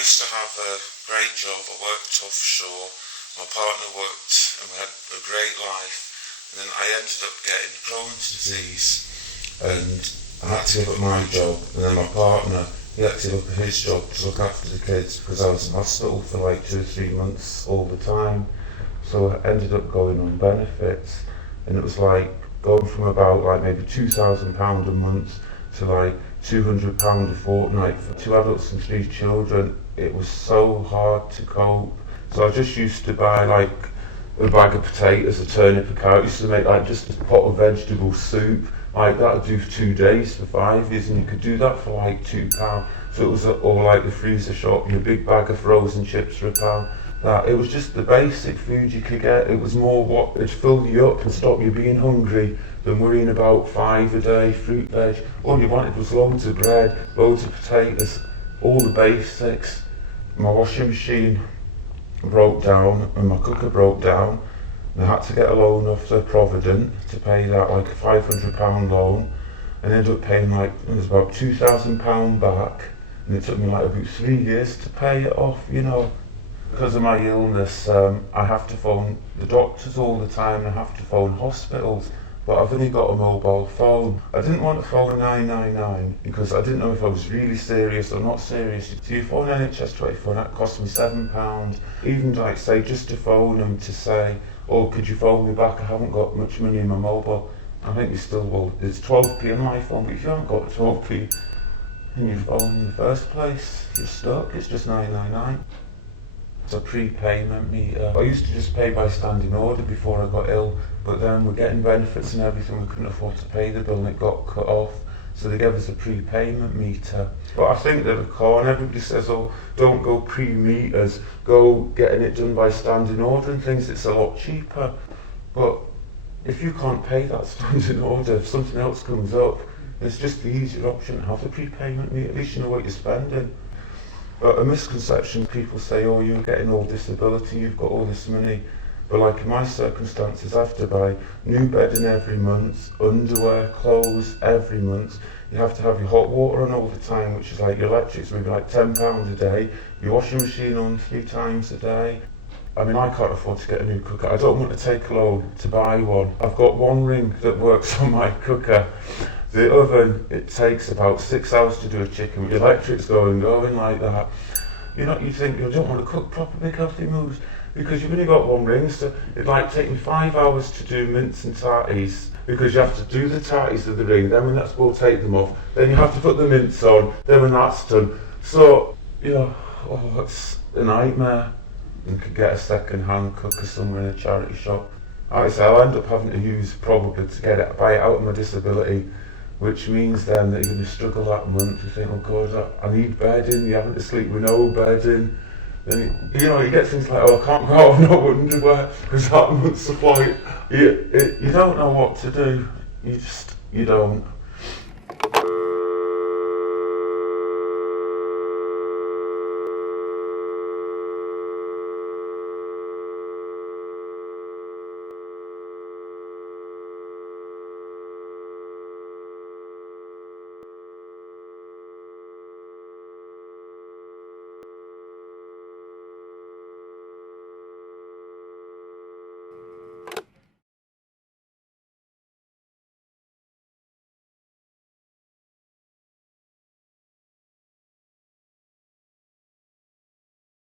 used to have a great job. I worked offshore. My partner worked and we had a great life. And then I ended up getting Crohn's disease and I had to give up my job. And then my partner, he had to give up his job to look after the kids because I was in hospital for like 2 or 3 months all the time. So I ended up going on benefits, and it was like going from about like maybe £2,000 a month to like £200 a fortnight for 2 adults and 3 children. It was so hard to cope. So I just used to buy like a bag of potatoes, a turnip, a carrot. I used to make like just a pot of vegetable soup. Like that would do for 2 days for 5 years, and you could do that for like £2. So it was all like the freezer shop, your big bag of frozen chips for £1. That it was just the basic food you could get. It was more what it'd fill you up and stop you being hungry than worrying about 5 a day, fruit, veg. All you wanted was loads of bread, loads of potatoes, all the basics. My washing machine broke down and my cooker broke down. And I had to get a loan off the Provident to pay that, like a £500 loan, and ended up paying like, it was about £2,000 back, and it took me like about 3 years to pay it off, you know. Because of my illness, I have to phone the doctors all the time, I have to phone hospitals, but I've only got a mobile phone. I didn't want to phone 999 because I didn't know if I was really serious or not serious. So you phone NHS 24, that cost me £7. Even like say just to phone them to say, oh, could you phone me back, I haven't got much money in my mobile. I think you still will, it's 12p on my phone, but if you haven't got 12p in your phone in the first place, you're stuck, it's just 999. It's a prepayment meter. I used to just pay by standing order before I got ill, but then we're getting benefits and everything, we couldn't afford to pay the bill and it got cut off. So they gave us a prepayment meter. But I think they're a con. Everybody says, oh, don't go pre-meters, go getting it done by standing order and things, it's a lot cheaper. But if you can't pay that standing order, if something else comes up, it's just the easier option to have the prepayment meter, at least you know what you're spending. But a misconception, people say, oh, you're getting all disability, you've got all this money. But like in my circumstances, I have to buy new bedding every month, underwear, clothes every month. You have to have your hot water on all the time, which is like your electric's maybe like £10 a day. Your washing machine on 3 times a day. I mean, I can't afford to get a new cooker. I don't want to take a loan to buy one. I've got one ring that works on my cooker. The oven, it takes about 6 hours to do a chicken. The electric's going like that. You know, you think you don't want to cook proper big healthy meals because you've only got one ring. So it'd like take me 5 hours to do mince and tarties because you have to do the tarties with the ring. Then when that's all, take them off. Then you have to put the mince on. Then when that's done, so you know, oh, it's a nightmare. You could get a second-hand cooker somewhere in a charity shop. Like I say, I'll end up having to use probably to buy it out of my disability, which means then that you're going to struggle that month. You think, oh God, I need bedding. You're having to sleep with no bedding. Then you know, you get things like, oh, I can't go out with no underwear because that month's supply. You don't know what to do. You don't.